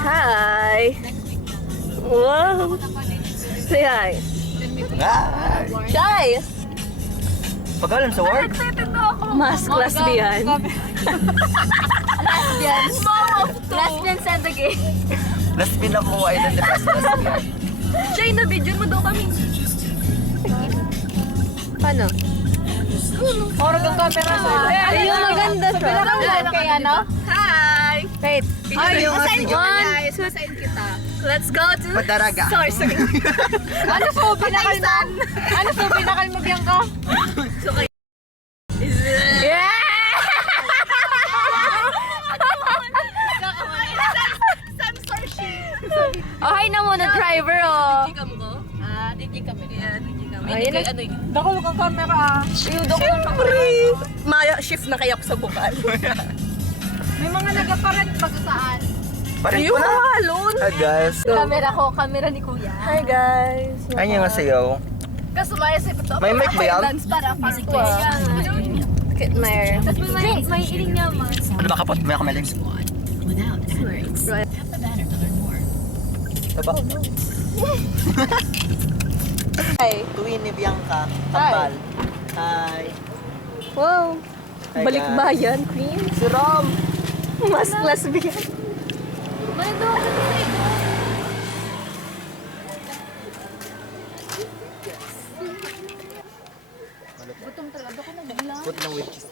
Hi! Wow! Say hi! Ah! Shy! Pagalan sa work? Mas lesbian. Lesbians. Lesbians at the game. Lesbian ako, I don't depress lesbian. Shy, na-video mo daw kami. Paano? Orag ang camera sa Ayun, maganda siya. Kaya ano? Hi! Wait. Ay, yung Masayin kita, one. guys. Masayin kita. Let's go to Madaraga. Sorcery. Ano po pinakalma? Ano po pinakalma Bianca? Yeah! Oh, hi na muna, driver, oh. DJ kami ko? DJ kami. Yeah, DJ kami. Ayun na. Ano yun? Dakol ang camera Siyempre! Maya, shift na kaya ako sa bukal. May mga nagaparent pag saan. Parin Ayun, ko na. halon. Hi guys. Camera ko, camera ni Kuya. Hi, guys. Kanya nga sayaw. Kasumaya sa ito. May mic ba yan? Dance para music Wow. Kit Meyer. Tapos may iling niya man. Ano ba kapot? May ako maling. Right. Taba. Hi. Tuwin ni Bianca. Tambal. Hi. Wow. Hi, Balikbayan, queen. Si Rom. Mas lesbian. May doon. Gutom talaga ako na bigla. Put ng witches.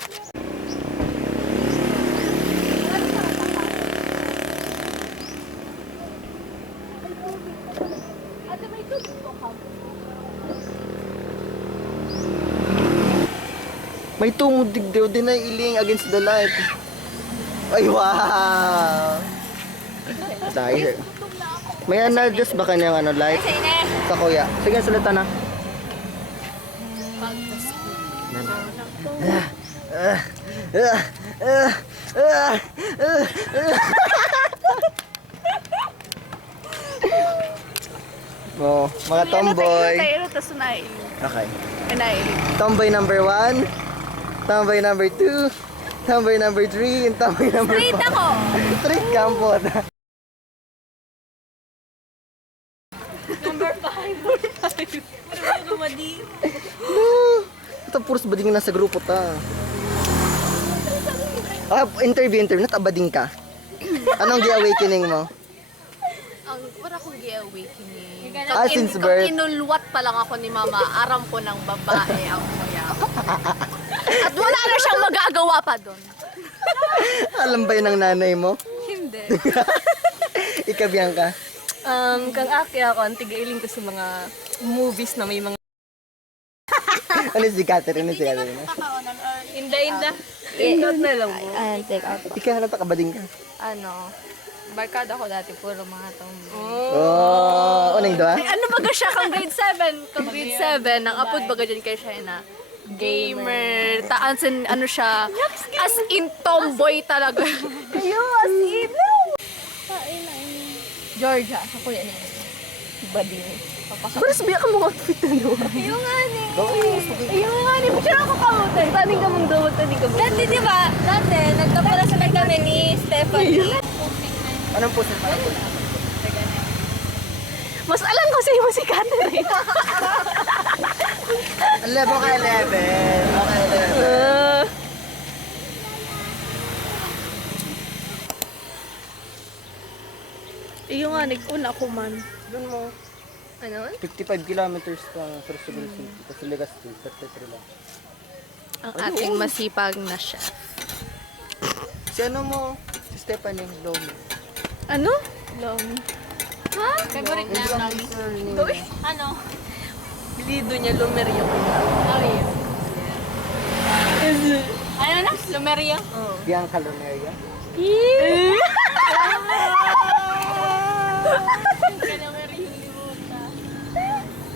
Ate may tubig ko ka. May tumudig daw din ay iling against the light. Ay, wow! Dahil. May anadjust ba kanyang ano, light? Sa kuya. Sige, salita na. Oh, mga tomboy. Tayo, tapos nailig. Okay. Nailig. Tomboy number 1, tomboy number 2, tomboy number 3, and tomboy number 4. Straight ako. Straight kampot. Number 5. Ano gumadi? Ito puros bading na sa grupo ta. Interview. Natabading ka. Anong gi-awakening mo? Ang wala kong gi-awakening. Since birth. Inulwat pa lang ako ni mama, aram ko ng babae ang kuya. At wala na siyang magagawa pa doon. Alam ba yun ng nanay mo? Hindi. Ikabiyan ka. Kang aki ako, ang tigailing ko sa mga movies na may mga Ano si Catherine? inda-inda. Indot na lang mo. Take out. Ikaw na kabading ka. Ano? Barkada ko dati puro mga tomboy. Oh, uning doa? Ay, ano baga siya kang grade 7? Kang grade 7, ang apod baga dyan kay siya na gamer. As in, ano siya, as in tomboy talaga. Kayo, as in. Georgia, sa kuya niya. Bading. Mas biyak ang mga outfit na doon. Ayun nga ni. Ayun nga, ni mo siya ako kamutin. Taning ka mong dumot, taning ka mong Dati di ba? Dati, nagkapala sa kami ni Stephanie. Anong puso? Mas alam ko sa iyo si Catherine. 11 ka 11. Okay, 11. Iyo nga, nag-una ko man. Doon mo. Ano? 55 kilometers pa sa Sugar City. Tapos Legazpi, 33 lang. Ang ating masipag na chef. Si ano mo? Si Stephanie Lomi. Ano? Lomi. Ha? Favorite niya ang namin. Doy? Ano? Lido niya, Lumerio. Ariyo. Ano na? Lumeria? Bianca Luneria.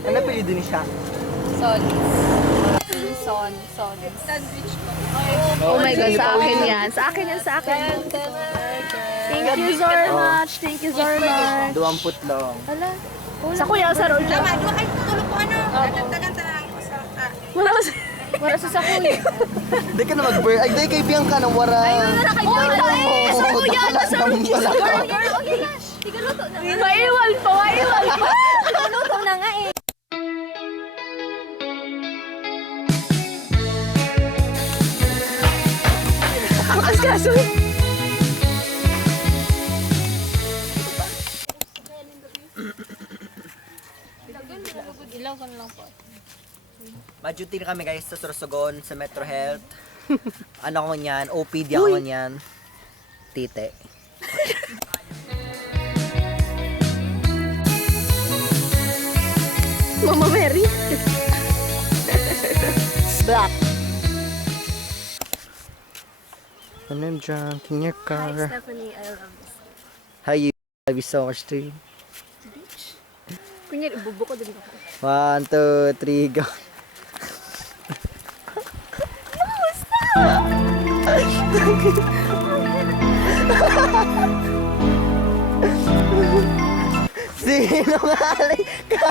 Ano pa yun din siya? Son. Son. Sandwich ko. Oh my God, sa akin yan. Sa akin yan, sa akin. Thank you so much. Thank you so much. 20 lang. Sa kuya, sa roll siya. Dua kayo tutulog ko ano, dadagdagan ta lang sa Wala kasi. Para sa kuya. Di ka na mag-burn. Ay, di kay Bianca ng wara. Ayun na kay Oh, Sa kuya, dakala sa naman pala. roll. Okay, gosh. Tigaluto na nga. Maiwal pa, maiwal pa. Tigaluto na nga eh. Ang kaso. Ilaw ko na lang po. Ma-duty na kami guys sa Sorsogon, sa Metro Health. Ano ko niyan? OPD ako niyan. Tite. Mama Mary. Black. And I'm drunk in your car. Stephanie, I love this. Hi, you. Love you so much too. Kunyari, ibubo ko din ako. 1, 2, 3, go. Sinungaling ka!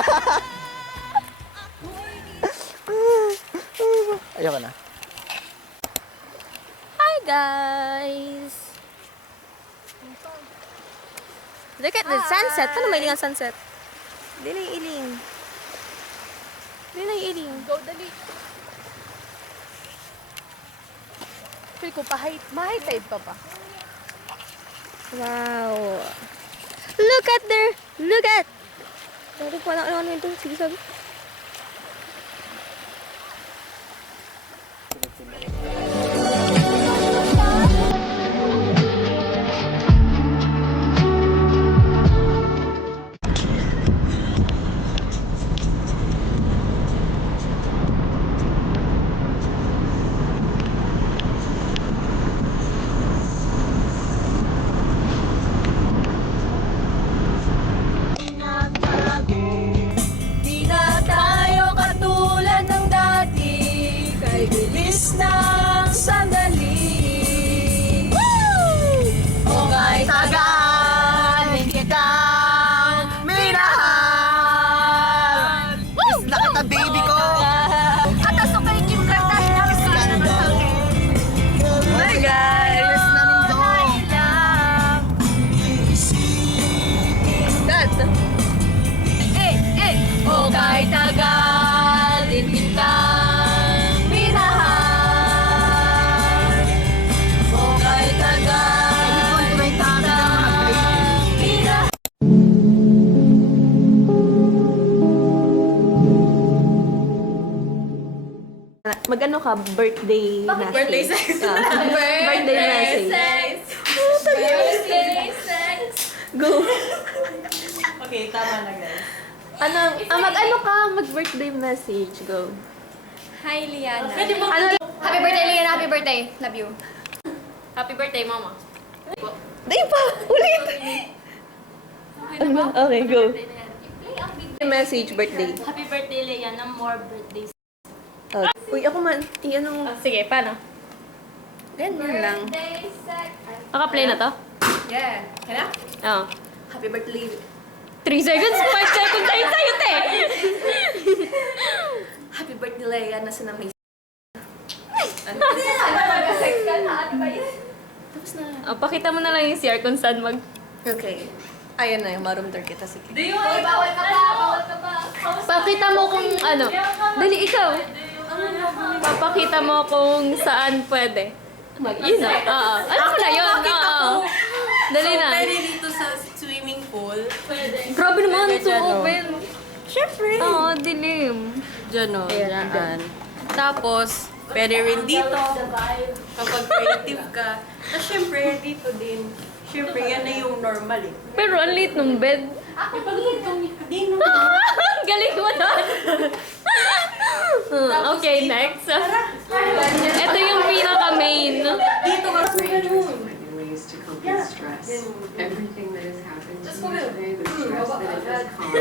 Ayoko na. Hi guys! Look at the sunset. Paano may iling ang sunset? Hindi na yung iling. Hindi na yung iling. Go, dali. Feel ko, ma-high tide pa pa. Wow. Look at there! Look at! Sorry po, ano ito? Sige, sabi. Di na tayo katulad ng dati, kay bilis ng sandali. Woo! O kay tagalin kitang minahal. Miss na kita, baby ko! At aso kay Kim Kardashian. Hi guys! Dad. O kay tagalin kitang minahal. O kay tagalin kitang minahal. Mag-ano ka? Birthday message. Birthday sex. Birthday message. Birthday sex. Go. Okay, tama na guys. Mag-ano ka? Mag-birthday message. Go. Hi, Liana. Ano? Happy birthday, Liana. Happy birthday. Love you. Happy birthday, Mama. Di pa! Ulit! Ano? Okay, go. Message, birthday. Happy birthday, Liana. More birthdays. Uy, ako man. Iyan Sige, paano? Ganyan lang. Naka-play na to? Yeah. Kaya? Oo. Happy birthday. 3 seconds? 5 seconds tayo sa'yo, te! Happy birthday, Leia. Nasa na may... Pakita mo na lang yung CR kung saan mag... Okay. Ayan na yung marumdar kita. Sige. Bawal ka pa. Bawal ka pa. Pakita mo kung ano. Dali, ikaw. Papakita mo kung saan pwede. Yun na. Oo. Alam mo na yun. Oo. Dali na. Pwede dito sa swimming pool. Grabe naman. So Dyan, oh. open. Siyempre. Oo, dilim. Diyan o, dyan. Tapos, pwede rin dito. Kapag creative ka. Tapos syempre, dito din. Syempre, yan na yung normal eh. Pero ang liit ng bed. Hindi no. Galing mo doon. Okay, next. Ito yung pinaka-main. Dito kasi yun. Finding ways to cope with stress. Everything that has happened to me today, the stress that it has caused.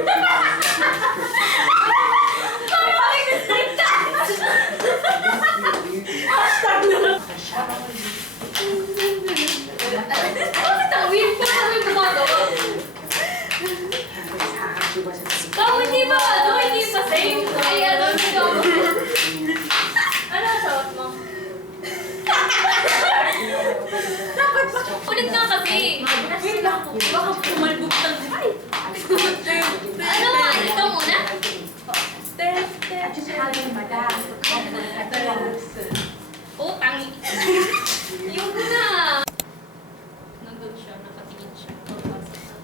Oh, hindi ba? Ano, hindi pa same. Ay, ano, ito. Ano ang suot mo? Ulit nga kasi. Wait lang. Baka pumalbog na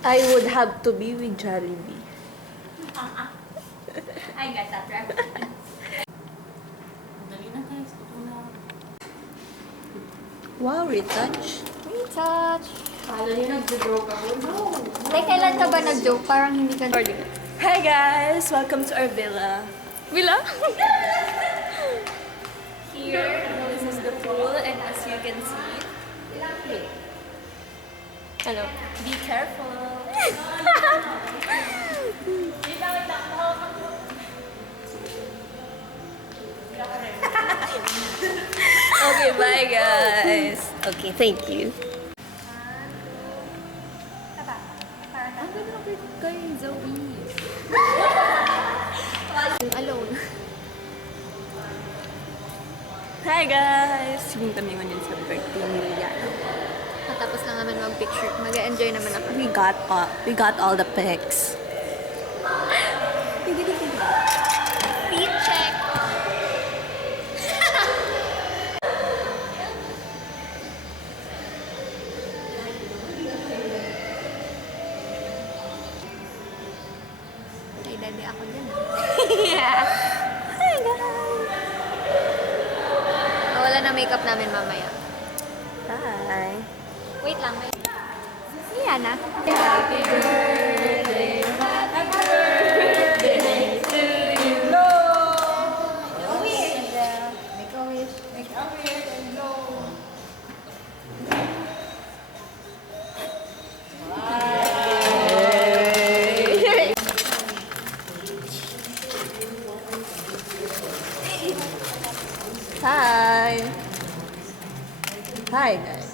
I would have to be with Jollibee. I got that right. Dali na guys. Ito na. Wow, retouch. Retouch. Kala niyo nag-joke ako? No. Like, kailan ka ba nag-joke? Parang hindi ka... Hi guys! Welcome to our villa. Bila? Here, this is the pool, and as you can see, Ano? be careful. Okay, bye guys. Okay, thank you. Alone. Hi guys! Sige kami ngayon sa birthday ni Rihanna. Matapos na naman mag-picture. Mag-enjoy naman ako. We got all the pics. Feet check. Ay, daddy ako dyan. Hi guys! Wala na makeup namin mamaya. Hi! Wait lang, wait. Yan na. Hi! Hi guys!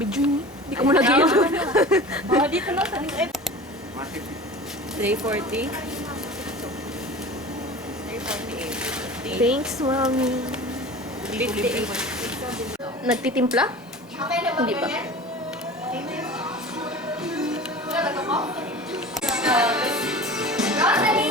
Bidyo ni? Hindi ko mo lagyan. Oh, dito na sa 340. Thanks, mommy. Nagtitimpla? Hindi pa. Grocery!